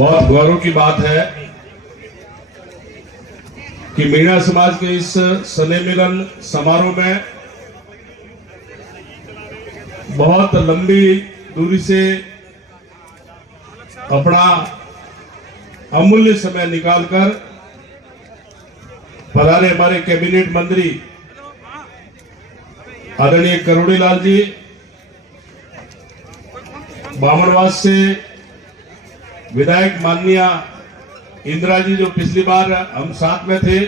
बहुत गौरव की बात है कि मीणा समाज के इस स्नेह मिलन समारोह में बहुत लंबी दूरी से अपना अमूल्य समय निकालकर पधारे हमारे कैबिनेट मंत्री आदरणीय करोड़ीलाल जी, बामणवास से विधायक माननीय इंदिरा जी जो पिछली बार हम साथ में थे,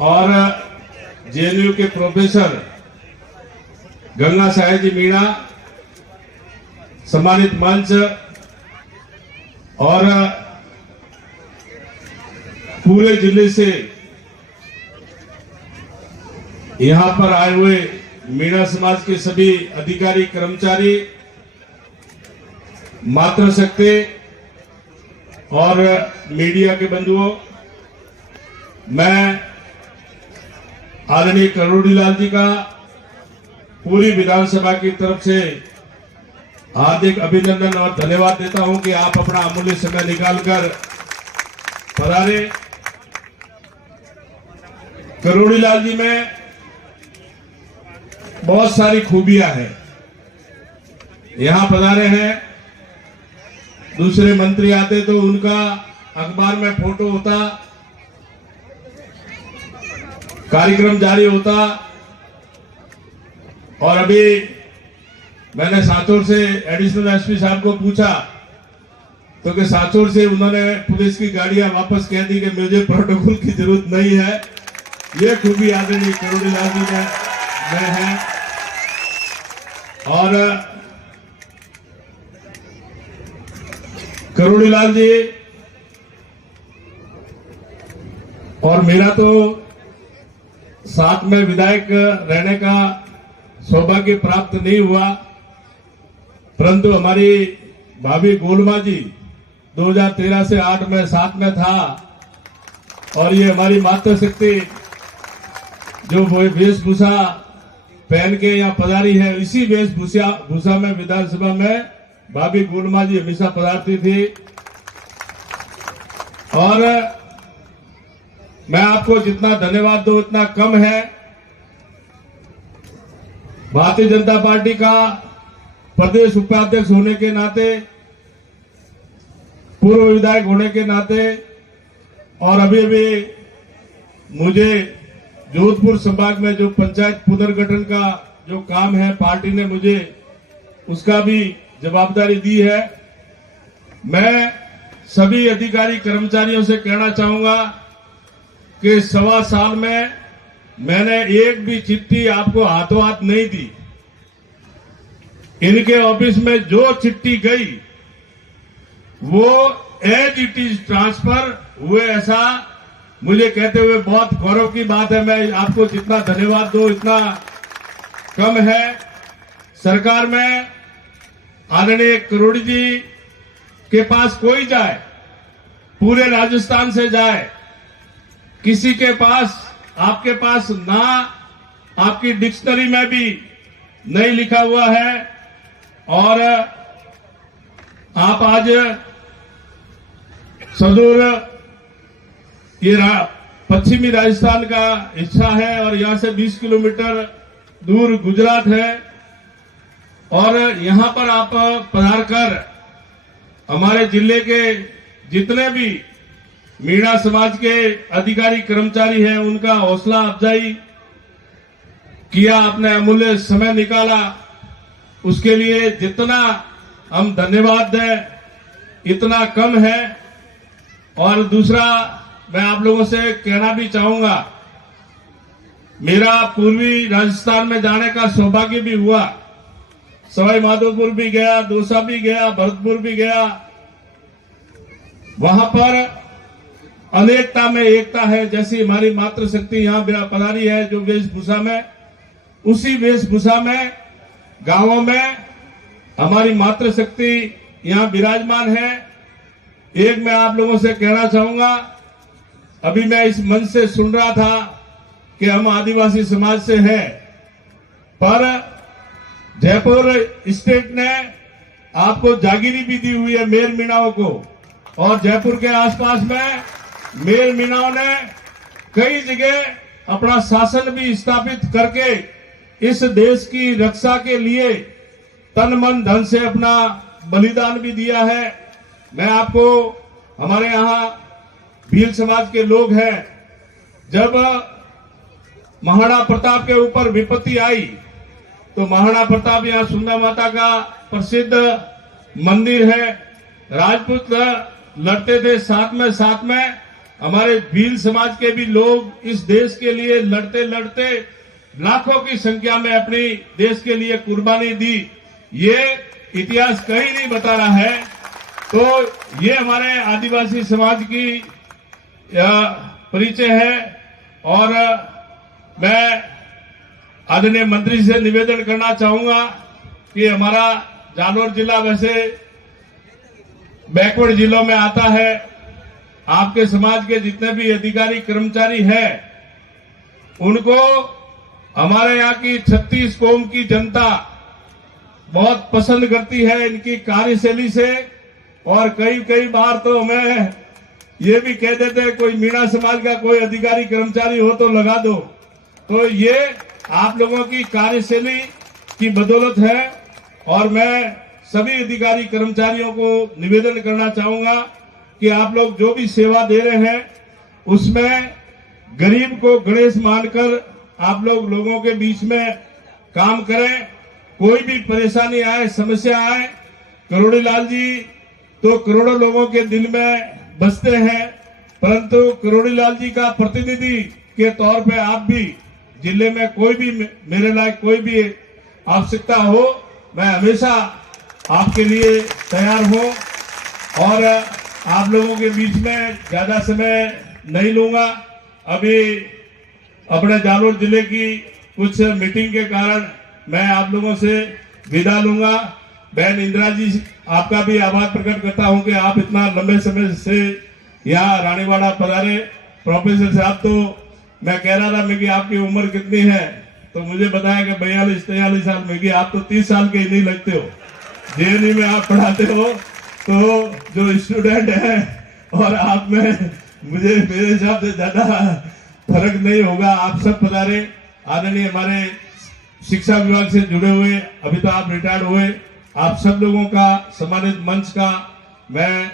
और जेएनयू के प्रोफेसर गंगा साहेब जी मीणा, सम्मानित मंच और पूरे जिले से यहां पर आए हुए मीणा समाज के सभी अधिकारी, कर्मचारी, मातृशक्ति और मीडिया के बंधुओं, मैं आदरणीय करोड़ीलाल जी का पूरी विधानसभा की तरफ से हार्दिक अभिनंदन और धन्यवाद देता हूं कि आप अपना अमूल्य समय निकालकर पधारे। करोड़ीलाल जी में बहुत सारी खूबियां हैं, यहां पधारे हैं। दूसरे मंत्री आते तो उनका अखबार में फोटो होता, कार्यक्रम जारी होता, और अभी मैंने साचौर से एडिशनल एसपी साहब को पूछा तो कि साचौर से उन्होंने पुलिस की गाड़ियां वापस कह दी कि मुझे प्रोटोकॉल की जरूरत नहीं है। ये खूबी आदरणीय करोड़ीलाल जी में है। और करोड़ीलाल जी और मेरा तो साथ में विधायक रहने का सौभाग्य प्राप्त नहीं हुआ, परंतु हमारी भाभी गोलमा जी 2013 से 8 में साथ में था, और ये हमारी मातृशक्ति जो वेशभूषा पहन के यहाँ पधारी है, इसी वेशभूषा में विधानसभा में भाभी गोलमा जी हमेशा पधारती थी। और मैं आपको जितना धन्यवाद दूं उतना कम है। भारतीय जनता पार्टी का प्रदेश उपाध्यक्ष होने के नाते, पूर्व विधायक होने के नाते, और अभी अभी मुझे जोधपुर संभाग में जो पंचायत पुनर्गठन का जो काम है, पार्टी ने मुझे उसका भी जवाबदारी दी है। मैं सभी अधिकारी कर्मचारियों से कहना चाहूंगा कि 1.25 साल में मैंने एक भी चिट्ठी आपको हाथों हाथ नहीं दी। इनके ऑफिस में जो चिट्ठी गई वो एज इट इज ट्रांसफर हुए, ऐसा मुझे कहते हुए बहुत गौरव की बात है। मैं आपको जितना धन्यवाद दूं इतना कम है। सरकार में आदरणीय करोड़ी जी के पास कोई जाए, पूरे राजस्थान से जाए, किसी के पास, आपके पास ना आपकी डिक्शनरी में भी नहीं लिखा हुआ है, और आप आज सदूर ये पश्चिमी राजस्थान का हिस्सा है, और यहां से 20 किलोमीटर दूर गुजरात है, और यहां पर आप पधार कर हमारे जिले के जितने भी मीणा समाज के अधिकारी कर्मचारी हैं उनका हौसला अफजाई किया, अपने अमूल्य समय निकाला। उसके लिए जितना हम धन्यवाद दें इतना कम है। और दूसरा, मैं आप लोगों से कहना भी चाहूंगा, मेरा पूर्वी राजस्थान में जाने का सौभाग्य भी हुआ। सवाई माधोपुर भी गया, दौसा भी गया, भरतपुर भी गया। वहां पर अनेकता में एकता है। जैसी हमारी मातृशक्ति यहाँ पधारी है जो वेशभूषा में, उसी वेशभूषा में गांवों में हमारी मातृशक्ति यहाँ विराजमान है। एक मैं आप लोगों से कहना चाहूंगा, अभी मैं इस मंच से सुन रहा था कि हम आदिवासी समाज से हैं, पर जयपुर स्टेट ने आपको जागीरी भी दी हुई है मेर मीणाओं को, और जयपुर के आसपास में मेर मीणाओं ने कई जगह अपना शासन भी स्थापित करके इस देश की रक्षा के लिए तन मन धन से अपना बलिदान भी दिया है। मैं आपको, हमारे यहाँ भील समाज के लोग हैं, जब महाराणा प्रताप के ऊपर विपत्ति आई तो महाराणा प्रताप यहाँ सुंदर माता का प्रसिद्ध मंदिर है, राजपूत लड़ते थे, साथ में हमारे भील समाज के भी लोग इस देश के लिए लड़ते लड़ते लाखों की संख्या में अपनी देश के लिए कुर्बानी दी। ये इतिहास कहीं नहीं बता रहा है। तो ये हमारे आदिवासी समाज की परिचय है। और मैं आदरणीय मंत्री से निवेदन करना चाहूंगा कि हमारा जालौर जिला वैसे बैकवर्ड जिलों में आता है। आपके समाज के जितने भी अधिकारी कर्मचारी हैं, उनको हमारे यहाँ की 36 कौम की जनता बहुत पसंद करती है इनकी कार्यशैली से। और कई बार तो हमें ये भी कह देते हैं, कोई मीणा समाज का कोई अधिकारी कर्मचारी हो तो लगा दो। तो ये आप लोगों की कार्यशैली की बदौलत है। और मैं सभी अधिकारी कर्मचारियों को निवेदन करना चाहूंगा कि आप लोग जो भी सेवा दे रहे हैं उसमें गरीब को गणेश मानकर आप लोग लोगों के बीच में काम करें। कोई भी परेशानी आए, समस्या आए, करोड़ी लाल जी तो करोड़ों लोगों के दिल में बसते हैं, परंतु करोड़ी लाल जी का प्रतिनिधि के तौर पे आप भी जिले में कोई भी मेरे लायक कोई भी आवश्यकता हो, मैं हमेशा आपके लिए तैयार हूं। और आप लोगों के बीच में ज्यादा समय नहीं लूंगा। अभी अपने जालौर जिले की कुछ मीटिंग के कारण मैं आप लोगों से विदा लूंगा। बहन इंदिरा जी, आपका भी आभार प्रकट करता हूं कि आप इतना लंबे समय से यहाँ रानीवाड़ा पधारे। प्रोफेसर साहब, तो मैं कह रहा था मैं कि आपकी उम्र कितनी है, तो मुझे बताया कि 42-43 साल में, कि आप तो 30 साल के ही नहीं लगते हो। जेएनयू में आप पढ़ाते हो, तो जो स्टूडेंट है और आप में मुझे मेरे हिसाब से ज्यादा फर्क नहीं होगा। आप सब पधारे। आदरणीय हमारे शिक्षा विभाग से जुड़े हुए, अभी तो आप रिटायर्ड हुए, आप सब लोगों का सम्मानित मंच का मैं